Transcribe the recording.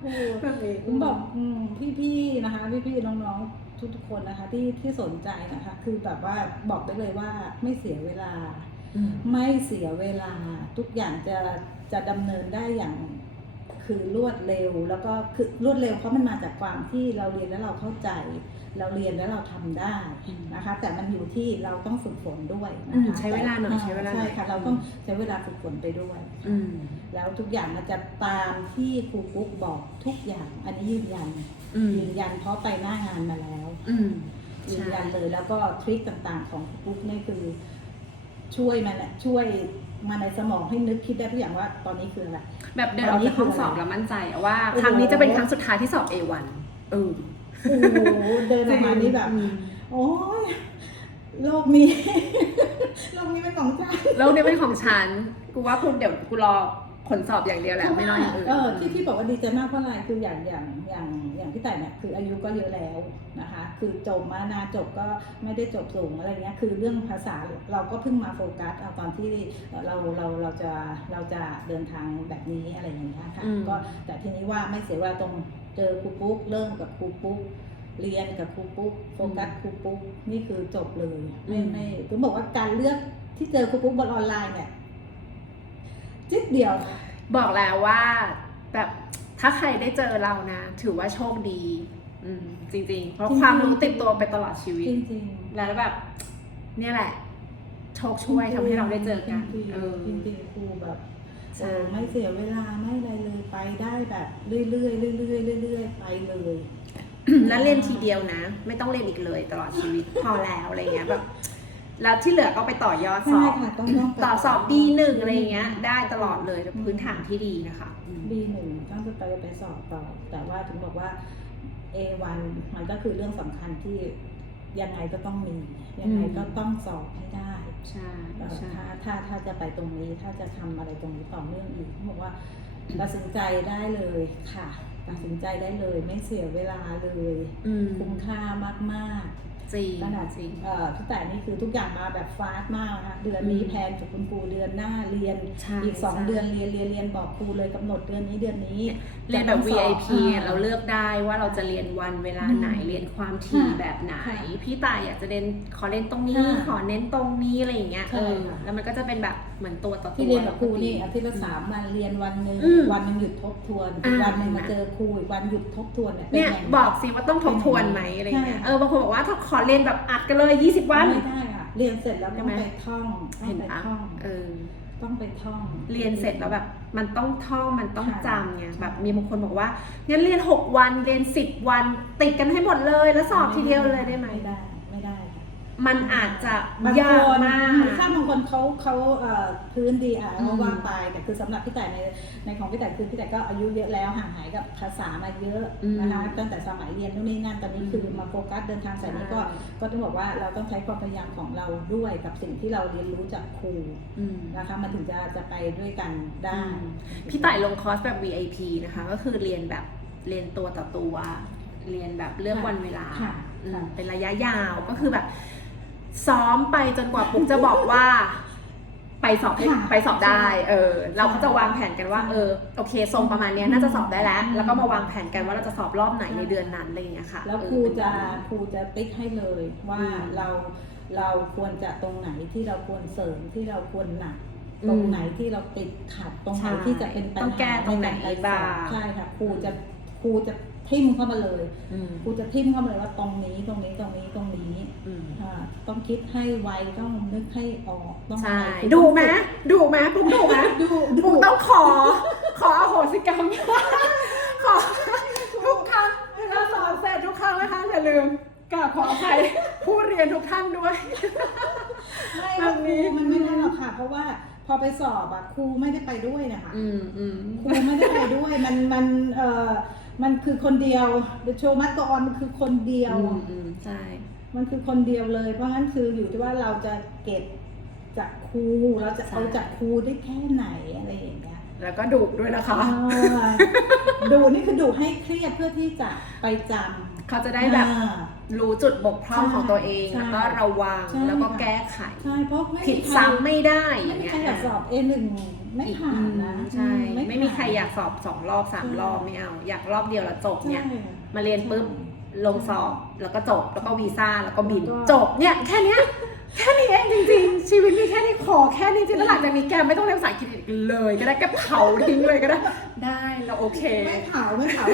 โอ้แบบนี้ผมบอกอืมพี่ๆนะคะ พี่ๆน้องๆทุกๆคนนะคะ ที่ที่สนใจนะคะ คือแบบว่าบอกได้เลยว่าไม่เสียเวลาอืมไม่เสียเวลาทุกอย่างจะจะดำเนินได้อย่าง คือรวดเร็วแล้วก็คือรวดเร็วเพราะมันมาจากความที่เราเรียนแล้วเราเข้าใจ เราเรียนแล้วเราทำได้นะคะ แต่มันอยู่ที่เราต้องฝึกฝนด้วยอืนะมคะใช้เวลาหน่อยใช้เวลาหน่อยใช่ค่ะเราต้องใช้เวลาฝึกฝนไปด้วยอืมแล้วทุกอย่างมันจะตามที่ครูปุ๊กบอกทุกอย่าง อันนี้ยืนยันอืมยืนยันเพราะไปหน้างานมาแล้วอืมยืนใช่ยันเลยแล้วก็ทริคต่างๆ ของครูปุ๊กนี่คือช่วยมันอะช่วยมาในสมองให้นึกคิดได้ทุกอย่างว่าตอนนี้คืออะไร แบบเดินออกจากห้องสอบแล้วมั่นใจว่าครั้งนี้จะเป็นครั้งสุดท้ายที่สอบ A1 เออโอ้โหเดินออกมานี่แบบอืมโอ้ยโลกนี้ โลกนี้เป็นของฉันแล้วเนี่ยเป็นของฉัน กูว่าคุณเดี๋ยวกูรอ ผลสอบอย่างเดียวแหละไม่รออย่างอื่น เออที่ที่บอกว่าดีใจมากเพราะอะไรคืออย่างอย่างอย่างอย่างพี่แต่เนี่ยคืออายุก็เยอะแล้วนะคะ คือจบมานาจบก็ไม่ได้จบสูงอะไรเงี้ยคือเรื่องภาษาเราก็เพิ่งมาโฟกัสเอาตอนที่เราเราเราจะเราจะเดินทางแบบนี้อะไรอย่างเงี้ยค่ะอืมก็แต่ทีนี้ว่าไม่เสียเวลาตรงเจอครูปุ๊กเริ่มกับครูปุ๊กเรียนกับครูปุ๊กโฟกัสครูปุ๊กนี่คือจบเลยไม่ไม่ถึงบอกว่าการเลือกที่เจอครูปุ๊กบนออนไลน์เนี่ยจิดเดียว บอกแล้วว่าแบบถ้าใครได้เจอเรานะ ถือว่าโชคดี อืมจริง ๆ เพราะจริงๆความรู้ติดตัวไปตลอดชีวิต จริงๆ แล้วแบบ เนี่ยแหละ โชคช่วยทำให้เราได้เจอกันจริงๆเออ จริงๆครูแบบใช่ เออไม่เสียเวลาไม่อะไรเลยไปได้แบบเรื่อยๆเรื่อยๆเรื่อยๆไปเลย แล้วเรียนทีเดียวนะ ไม่ต้องเรียนอีกเลยตลอดชีวิต พอแล้วอะไรเงี้ยแบบ แล้วที่เหลือก็ไปต่อยอดสใช่อบค่ะต้องต้องต่อสอบ B1 อะไรเงี้ย ได้ตลอดเลยพื้นฐานที่ดีนะคะอืม บีหนึ่งต้องจะไปไปสอบต่อ แต่ว่าถึงบอกว่า A1 มันก็คือเรื่องสำคัญที่ยังไงก็ต้องมี ยังไงก็ต้องสอบให้ได้ ใช่เอ่อใช่ ถ้าถ้าถ้าจะไปตรงนี้ถ้าจะทำอะไรตรงนี้ต่อเนื่องอีกเขาบอกว่าตัดสินใจได้เลยค่ะ ตัดสินใจได้เลยไม่เสียเวลาเลย อืม คุ้มค่ามาก จริงๆขนาดจริงเอ่อพี่แต่นี่คือทุกอย่างมาแบบฟาสต์มากนะคะเดือนนี้อืมแพลนกับคุณครูเดือนหน้าเรียนใช่อีกสองใช่เดือนเรียนเรียนเรียนบอกครูเลยกำหนดเดือนนี้เดือนนี้เรียนแบบจะต้องสอบ VIP อ่าเราเลือกได้ว่าเราจะเรียนวันเวลาไหนอืมเรียนความถี่ค่ะแบบไหนค่ะพี่ตายอยากจะเรียนขอเรียนตรงนี้ค่ะขอเน้นตรงนี้อะไรอย่างเงี้ยใช่เออค่ะแล้วมันก็จะเป็นแบบเหมือนตัวต่อตัวที่เรียนกับครูนี่แล้อาวก็ทิตย์ละสามวันเรียนวันหนึ่งอืมวันหนึ่งหยุดทบทวนอ่าวันหนึ่งมาเจอครูอีกวันหยุดทบทวนเนี่ยเนี่ยป็ไงบอกสิว่าต้องทบทวนไหมอะไรเงี้ยใช่เออบางคนบอกว่าถ้าขอเรียนแบบอัดกันเลย 20 วัน ไม่ได้ค่ะ เรียนเสร็จแล้วต้องใช่ไหมไปท่องต้อเห็งนไปปะท่องเออต้องไปท่อง เรียนเสร็จแล้วแบบ มันต้องท่องมันต้องค่ะจำไงแบบมีบางคนบอกว่างั้นเรียน 6 วันเรียน 10 วัน ติดกันให้หมดเลยแล้วสอบทีเดียวเลยได้ไหมไม่ได้ไม่ได้ค่ะ มันอาจจะบางยาคกนมากถ้าบางคนเขาเขาเอ่อพื้นดีอะอืมก็ว่าไปแต่คือสำหรับพี่แต่ในในของพี่แต่คือพี่แต่ก็อายุเยอะแล้วห่างหายกับภาษามาเยอะนะคะตั้งแต่สมัยเรียนนู่นนี่นั่นตอนนี้คือมาโฟกัสเดินทางสายนี้ก็ก็ต้องบอกว่าเราต้องใช้ความพยายามของเราด้วยกับสิ่งที่เราเรียนรู้จากครูอืมนะคะมันถึงจะจะไปด้วยกันได้พี่ต่ายลงคอร์สแบบ VIP นะคะก็คือเรียนแบบเรียนตัวต่อตัว เรียนแบบเลือกค่ะวันเวลาค่ะอืมค่ะเป็นระยะยาวก็คือแบบ ซ้อมไปจนกว่าปุ๊กจะบอกว่า ไปสอบให้ค่ะไปสอบได้ เออ เราก็ใช่จะวางแผนกันว่าใช่เออ โอเค ทรงประมาณเนี้ยน่าจะสอบได้แล้วอืมแล้วก็มาวางแผนกันว่าเราจะสอบรอบไหนในเดือนนั้นอะไรอย่างเงี้ยค่ะแล้วเออครูจะเป็นแบบนี้ครูจะติ๊กให้เลยว่าอืมเราเราควรจะตรงไหนที่เราควรเสริมที่เราควรหนักอืมตรงไหนที่เราติดขัดตรงไหนใช่ที่จะเป็นปัญต้องหาแก้ตรงไหนใกาบ้าง ใช่ค่ะครูจะ ครูจะทิ่มเข้ามาเลยอืมครูจะทิ่มเข้ามาเลยว่าตรงนี้ตรงนี้ตรงนี้ตรงนี้อืมอ่าต้องคิดให้ไวต้องนึกให้ออกต้องใช่อะไรคือดูไหมดูไหมปุ๊กดูไหมดูดูปุ๊กต้องขอ ขออโหสิกรรมขอทุกครั้งถ้าสอนเสร็จทุกครั้งนะคะอย่าลืมกราบขออภัยผู้เรียนทุกท่านด้วยไม่แบบนี้ครูมันไม่ได้หรอกค่ะ เพราะว่าพอไปสอบอะครูไม่ได้ไปด้วยนะคะอืมอืมครูไม่ได้ไปด้วยมันมันเอ่อ มันคือคนเดียว The show must go on มันคือคนเดียว อืมอืมใช่ มันคือคนเดียวเลย เพราะงั้นคืออยู่ที่ว่าเราจะเก็บจากครูเราจะเอาจากครูได้แค่ไหนอะไรอย่างเงี้ย แล้วก็ดุด้วยนะคะอ่าดูนี่คือดูให้เครียดเพื่อที่จะไปจำ เขาจะได้แบบอ่ารู้จุดบกพร่องของตัวเองใช่แล้วก็ระวังใช่ แล้วก็ค่ะแก้ไข ใช่เพราะไม่ผิดมีใครซ้ำไม่ได้อไม่ย่างมีเงี้ใครยอยากสอบ A1 ไม่ผ่านนะใช่อืไม่มีใครผ่นอยากสอบสองรอบสามใช่รอบไม่เอา อยากรอบเดียวแล้วจบเนี่ย ใช่ มาเรียนปุ๊บลงสอบแล้วก็จบแล้วก็วีซ่าแล้วก็บินแล้วก็จบเนี่ยแค่เนี้ย แค่นี้เองจริงๆ ชีวิตมีแค่นี้ขอแค่นี้จริงแล้วหลังจากนี้แกไม่ต้องเรียนภาษาอังกฤษอีกเลย ก็ได้แกเผาทิ้งเลยก็ได้ ได้เราโอเค ไม่เผาไม่เผา